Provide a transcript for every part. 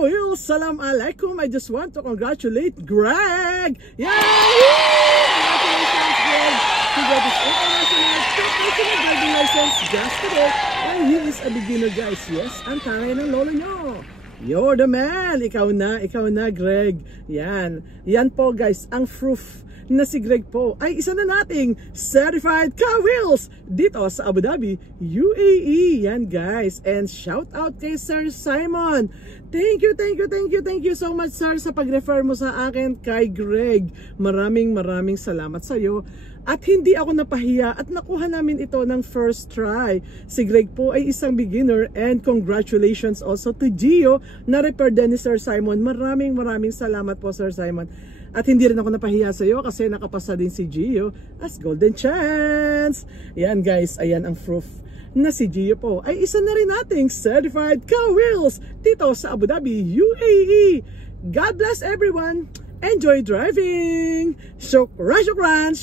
Kawil, salam alaikum. I just want to congratulate Greg. Yay! Congratulations, Greg. He got his international professional driving license just today. And he is a beginner, guys. Yes, ang tangay ng lolo nyo. You're the man. Ikaw na, Greg. Yan po, guys, ang proof na si Greg po ay isa na nating certified car wheels dito sa Abu Dhabi, UAE. Yan, guys. And shout out kay Sir Simon. Thank you so much, sir, sa pag-refer mo sa akin kay Greg. Maraming salamat sa iyo. At hindi ako napahiya at nakuha namin ito ng first try. Si Greg po ay isang beginner, and congratulations also to Gio na refer din ni Sir Simon. Maraming salamat po, Sir Simon. At hindi rin ako napahiya sa iyo kasi nakapasa din si Gio as golden chance. Yan, guys, ayan ang proof na si Gio po ay isa na rin nating certified car wheels dito sa Abu Dhabi, UAE. God bless everyone. Enjoy driving. Shukran.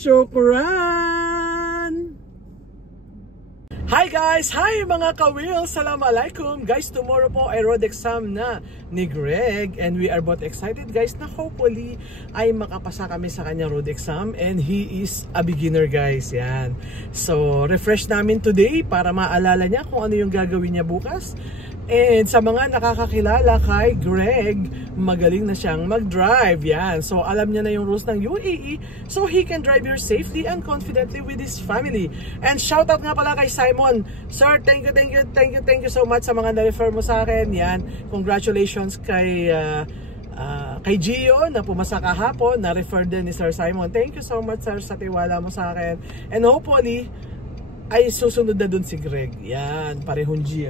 Hi guys! Hi mga ka-wheel! Assalamualaikum! Guys, tomorrow po ay road exam na ni Greg, and we are both excited, guys, na hopefully ay makapasa kami sa kanyang road exam, and he is a beginner, guys. Yan. So, refresh namin today para maalala niya kung ano yung gagawin niya bukas. And sa mga nakakakilala kay Greg, magaling na siyang mag-drive. Yan. So alam niya na yung rules ng UAE, so he can drive here safely and confidently with his family. And shout out nga pala kay Simon. Sir, thank you so much sa mga na-refer mo sa akin. Yan. Congratulations kay Gio na pumasa kahapon, na-refer din ni Sir Simon. Thank you so much, sir, sa tiwala mo sa akin. And hopefully ay susunod na dun si Greg. Yan, parehong G.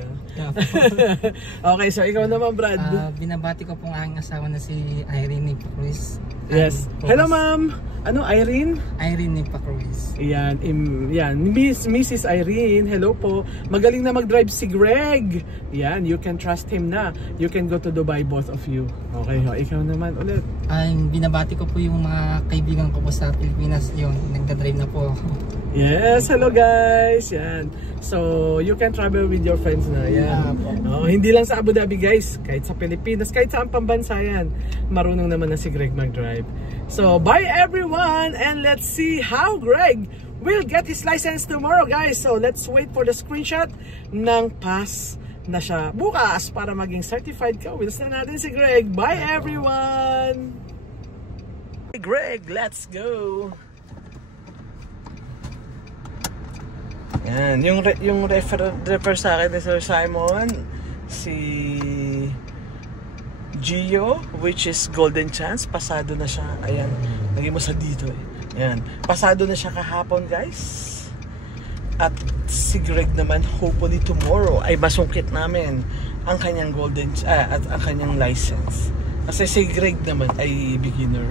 Okay, so ikaw naman, Brad. Binabati ko pong aking asawa na si Irene Cruz. Yes. Hello, ma'am. Ano, Irene? Irene Cruz. Yan, Mrs. Irene. Hello po. Magaling na mag-drive si Greg. Yan, you can trust him na. You can go to Dubai, both of you. Okay, ikaw naman ulit. Binabati ko po yung mga kaibigan ko po sa Pilipinas. Yung nagdadrive na po. Yes, hello guys. Yan. So, you can travel with your friends na. Yan. Hindi lang sa Abu Dhabi, guys. Kahit sa Pilipinas, kahit saan pambansa yan. Marunong naman na si Greg mag-drive. So, bye everyone, and let's see how Greg will get his license tomorrow, guys. So, let's wait for the screenshot ng pass na siya bukas para maging certified car wheels na natin si Greg. Bye everyone. Hey Greg, let's go. Yan, yung refer sa akin ni Sir Simon, si Gio, which is golden chance, pasado na siya. Ayan, lagay mo sa dito eh. Ayan, pasado na siya kahapon, guys. At si Greg naman, hopefully tomorrow ay masungkit namin ang kanyang golden at ang kanyang license. Kasi si Greg naman ay beginner.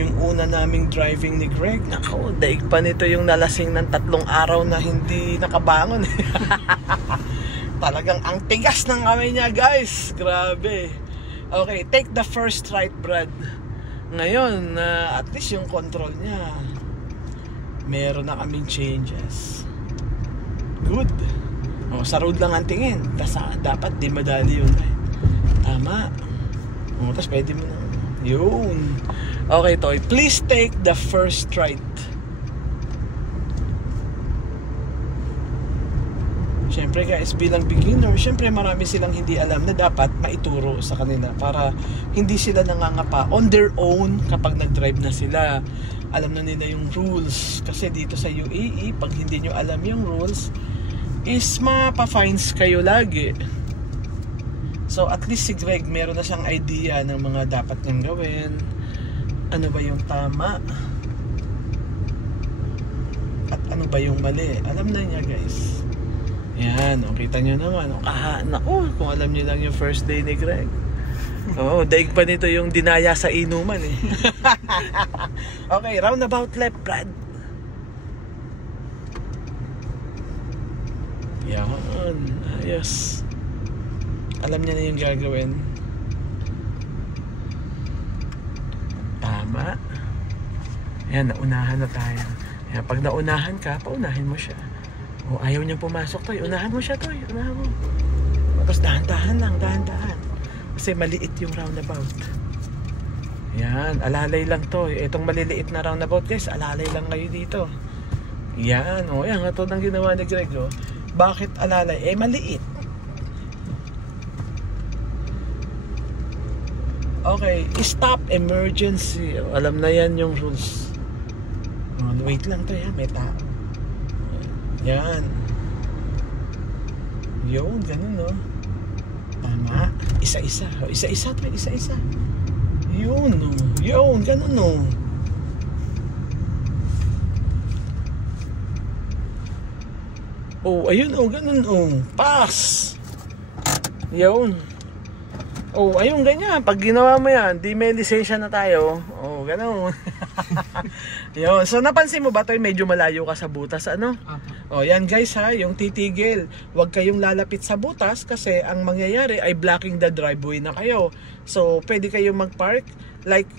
Yung una naming driving ni Greg, nako, daig pa nito yung nalasing ng 3 araw na hindi nakabangon. Talagang ang tigas ng kamay niya, guys. Grabe. Okay, take the first right, Brad. Ngayon, at least yung control niya, meron na kaming changes. Good. Sa road lang ang tingin. Dapat di madali yun. Tama. Tapos pwede mo na. Yun. Okay, Toy. Please take the first right. Siyempre, guys, bilang beginner, siyempre marami silang hindi alam na dapat maituro sa kanila para hindi sila nangangapa on their own kapag nag-drive na sila. Alam na nila yung rules. Kasi dito sa UAE, pag hindi nyo alam yung rules, is mapa-fines kayo lagi. So, at least si Greg, meron na siyang idea ng mga dapat niyang gawin. Ano ba yung tama? At ano ba yung mali? Alam na niya, guys. Yan, kita nyo naman. Kung alam nyo lang yung first day ni Greg. Daig pa nito yung dinaya sa inuman eh. Okay, roundabout left, Brad. Yan, ayos. Alam niya na yung gagawin. Tama. Ayan, naunahan na tayo. Yan, pag naunahan ka, paunahin mo siya. O ayaw niyang pumasok, Toy, unahan mo siya, Toy, unahan mo. Tapos dahan-dahan lang, dahan-dahan. Kasi maliit yung roundabout. Yan, alalay lang, Toy. Itong maliliit na roundabout, guys, alalay lang kayo dito. Yan, o yan, ito nang ginawa ni Greg, o. Bakit alalay? Eh, maliit. Okay, stop emergency. Alam na yan yung rules. Wait lang, to yan, may tao. Yan. Yun, ganun, no? Tama. Isa-isa. Isa-isa, to, isa-isa. Yun, no? Yun, ganun, no? Oh, ayun, oh, ganun, oh. Pass! Yun. Oh, ayun, ganyan. Pag ginawa mo yan, di may lisensya na tayo. Oh, ganun. Yun. So, napansin mo ba ito? Medyo malayo ka sa butas, ano? Oh, yan guys ha, yung titigil. Huwag kayong lalapit sa butas kasi ang mangyayari ay blocking the driveway na kayo. So, pwede kayong mag-park like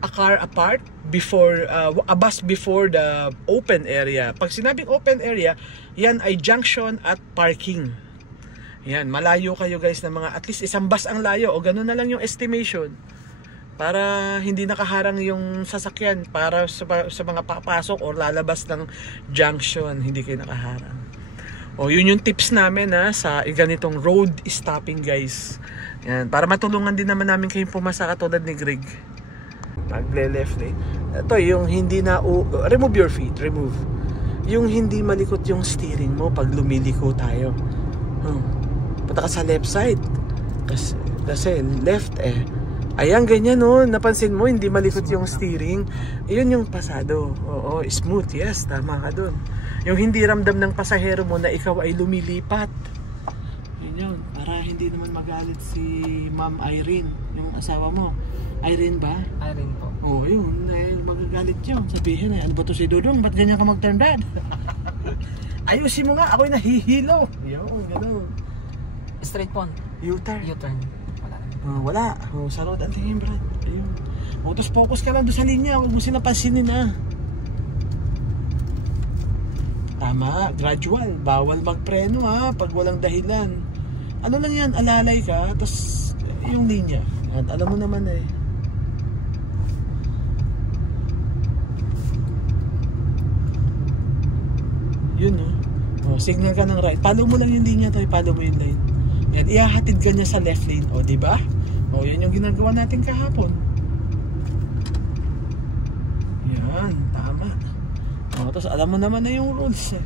a car apart before, a bus before the open area. Pag sinabing open area, yan ay junction at parking. Yan, malayo kayo guys na mga at least isang bus ang layo o ganun na lang yung estimation para hindi nakaharang yung sasakyan para sa mga papasok o lalabas ng junction, hindi kayo nakaharang. O yun yung tips namin ha, sa ganitong road stopping guys. Yan, para matulungan din naman namin kayong pumasa katulad ni Greg. Pagle-left lane. Ito yung hindi na remove your feet, remove. Yung hindi malikot yung steering mo pag lumiliko tayo. Punta ka sa left side. Kasi left eh. Ayan, ganyan no. Napansin mo, hindi malikot yung steering. Iyon yung pasado. Oo, smooth. Yes, tama ka dun. Yung hindi ramdam ng pasahero mo na ikaw ay lumilipat. Yun yun. Para hindi naman magalit si Ma'am Irene, yung asawa mo. Irene ba? Irene po. Oo, yun. Magagalit yun. Sabihin ano ba to si Dudong? Ba't ganyan ka mag-turn dad? Ayusin mo nga. Ako'y nahihilo. Yun, gano'n. Straight po. U-turn. U-turn. Wala. Sa road ang tingin, Brad. Ayun. Tapos focus ka lang doon sa linya. Huwag mo sinapansinin na. Tama. Gradual. Bawal magpreno ha. Pag walang dahilan. Ano lang yan? Alalay ka. Tapos yung linya. At alam mo naman eh. Yun no. Signal ka ng right. Follow mo lang yung linya tayo. Follow mo yung line. Yan, ihahatid ka niya sa left lane. O, diba? O, yun yung ginagawa natin kahapon. Yan, tama. O, tapos alam mo naman na yung rules eh.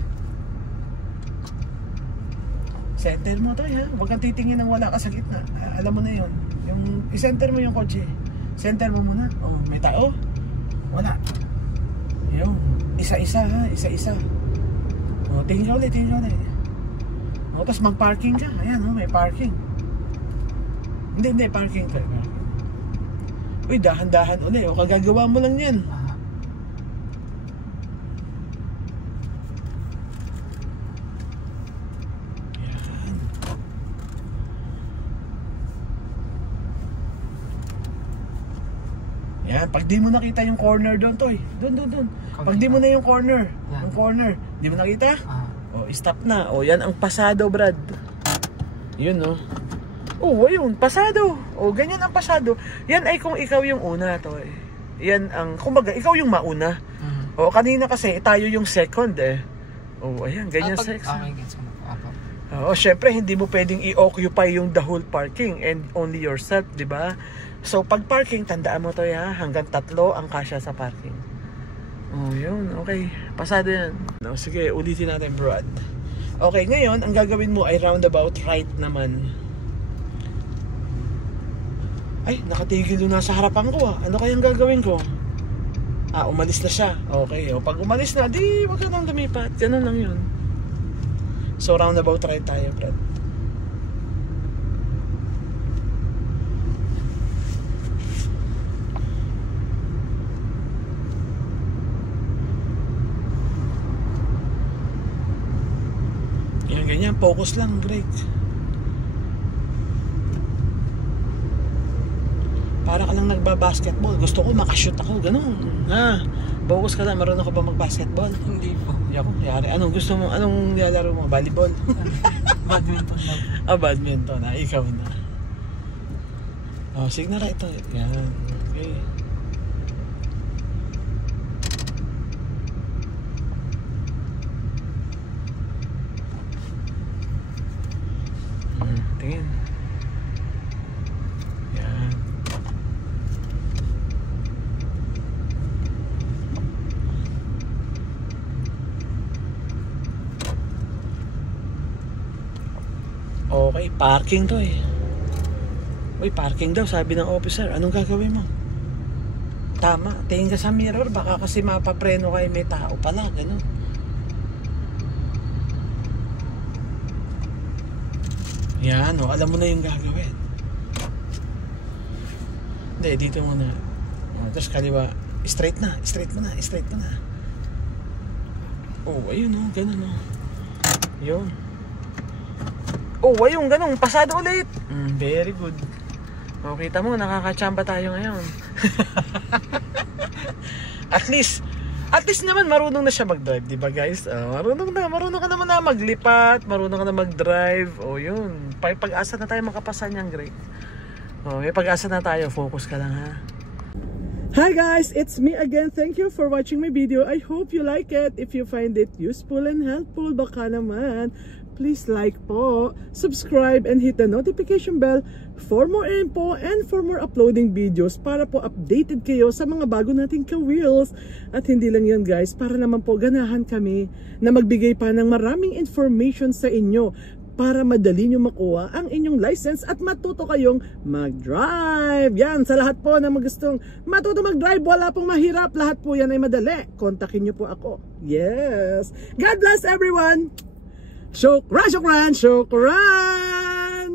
Center mo to ha. Huwag kang titingin ng wala ka sa gitna. Alam mo na yun. Yung, i-center mo yung kotse. Center mo muna. O, may tao? Wala. Yun. Isa-isa ha. Isa-isa. O, tingin ka ulit, tingin ka ulit. O, tapos mag-parking ka. Ayan, may parking. Hindi, parking ka. Uy, dahan-dahan ulit. O, kagagawa mo lang yan. Yan. Yan, pag di mo nakita yung corner doon, Toy. Doon. Pag di mo na yung corner. Yung corner. Di mo nakita? O, stop na. O, yan ang pasado, Brad. Yun, no? O, ayun, pasado. O, ganyan ang pasado. Yan ay kung ikaw yung una, to eh. Yan ang, kumbaga, ikaw yung mauna. O, kanina kasi, tayo yung second eh. O, ayan, ganyan second. Okay, gets ko na po. O, syempre, hindi mo pwedeng i-occupy yung the whole parking and only yourself, di ba? So, pag parking, tandaan mo to ya, hanggang 3 ang kasya sa parking. Oh, yun. Okay. Pasado yan. No, sige, ulitin natin, Brad. Okay, ngayon, ang gagawin mo ay roundabout right naman. Ay, nakatigil yung nasa harapan ko. Ano kayang gagawin ko? Umalis na siya. Okay. O, pag umalis na, di, wag ka nang lumipat. Ganun lang yun. So, roundabout right tayo, Brad. Ganyan, focus lang, Greg. Para ka lang nagba-basketball. Gusto ko makashoot ako, ganun. Focus ka lang, marunong ka ba mag-basketball? Hindi po. Yako, yari. Anong gusto mo? Anong nilalaro mo? Volleyball? Badminton lang. Badminton. Ikaw na. Sige na ito. Yan. Okay. Tingin. Yan. Okay, parking to eh. Uy, parking daw, sabi ng officer. Anong gagawin mo? Tama, tingin ka sa mirror. Baka kasi mapapreno kayo, may tao pala. Ganun. Yan, alam mo na yung gagawin. Hindi, dito muna. Tapos kaliwa. Straight na, straight mo na, straight mo na. Ayun ganun Yun. Ayun, ganun. Pasado ulit. Very good. Kita mo, nakakachamba tayo ngayon. At least naman marunong na siya mag-drive, di ba guys? Marunong ka naman na maglipat, marunong ka na mag-drive. Yun. Pag-asa na tayo makapasa niyang grade. May pag-asa na tayo, focus ka lang ha. Hi guys, it's me again. Thank you for watching my video. I hope you like it. If you find it useful and helpful, baka naman, please like po, subscribe, and hit the notification bell for more info and for more uploading videos para po updated kayo sa mga bago nating ka-wheels. At hindi lang yun guys, para naman po ganahan kami na magbigay pa ng maraming information sa inyo para madali nyo makuha ang inyong license at matuto kayong mag-drive. Yan, sa lahat po na magustong matuto mag-drive, wala pong mahirap. Lahat po yan ay madali. Kontakin nyo po ako. Yes. God bless everyone. Shukran, shukran, shukran.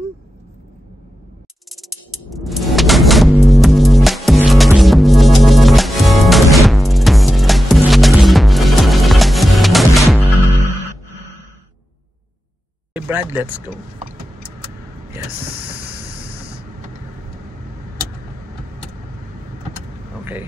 Hey Brad, let's go. Yes. Okay.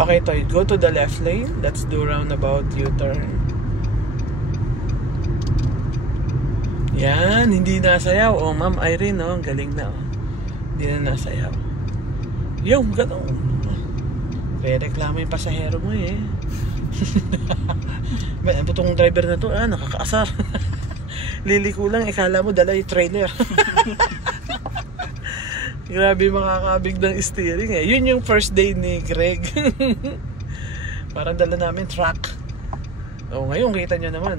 Okay, Toy, go to the left lane. Let's do roundabout U-turn. Yan, hindi nasayaw. Ma'am Irene, ang galing na. Hindi na nasayaw. Yung, gano'n. Kaya reklamo yung pasahero mo eh. Itong driver na to, nakakaasar. Liliko lang, ikala mo dala yung trailer. Grabe makakabig ng steering eh. Yun yung first day ni Greg. Parang dala namin truck. Ngayon kita nyo naman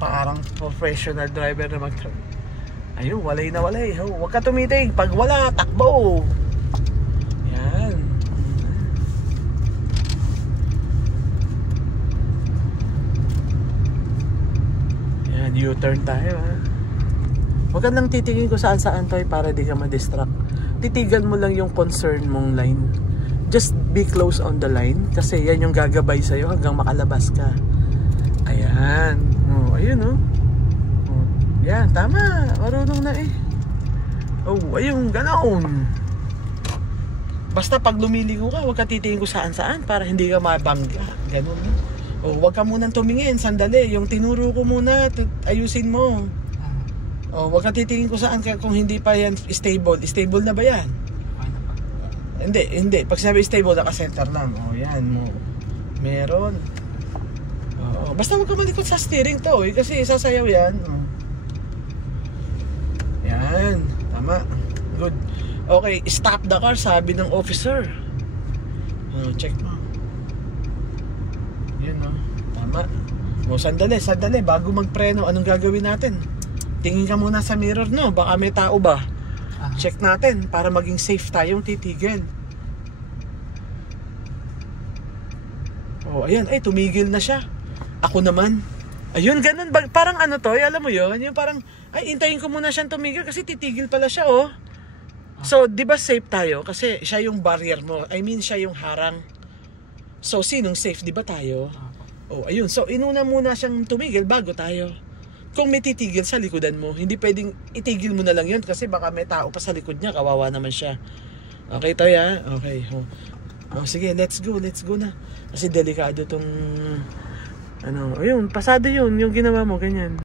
parang professional driver na mag-truck. Ayun, walay na walay. Huwag ka tumitig. Pag wala, takbo. Yan. Yan, U-turn tayo ha. Huwag ka lang titigin ko saan-saan Toy para di ka ma-distract. Titigan mo lang yung concern mong line. Just be close on the line kasi yan yung gagabay sa'yo hanggang makalabas ka. Ayan. Ayun Yan, tama. Marunong na eh. Ayun, ganoon. Basta pag lumiligo ka, huwag ka titigin ko saan-saan para hindi ka mabangga. Ganun. Huwag ka munang tumingin. Sandali. Yung tinuro ko muna, ayusin mo. Huwag ka titingin ko saan kung hindi pa yan stable. Stable na ba yan? Hindi. Pag sabi stable, naka-center lang. Yan mo. Meron. Basta huwag ka malikot sa steering to kasi sasayaw yan. Yan. Tama. Good. Okay, stop the car, sabi ng officer. Check mo. Yan Tama. Sandali. Bago magpreno, anong gagawin natin? Tingin ka muna sa mirror baka may tao ba? Check natin para maging safe tayong titigil. Oh, ayan. Ay, tumigil na siya. Ako naman. Ayun, ganun. Parang ano to, alam mo yun? Yung parang, ay, intayin ko muna siyang tumigil kasi titigil pala siya, oh. So, di ba safe tayo? Kasi siya yung barrier mo. I mean, siya yung harang. So, sinong safe? Di ba tayo? Oh, ayun. So, inuna muna siyang tumigil bago tayo. Kung may titigil sa likodan mo, hindi pwedeng itigil mo na lang yun kasi baka may tao pa sa likod niya, kawawa naman siya. Okay, Toy, ha? Okay. Oh, sige, let's go na. Kasi delikado tong, ano, ayun, pasado yun, yung ginawa mo, ganyan.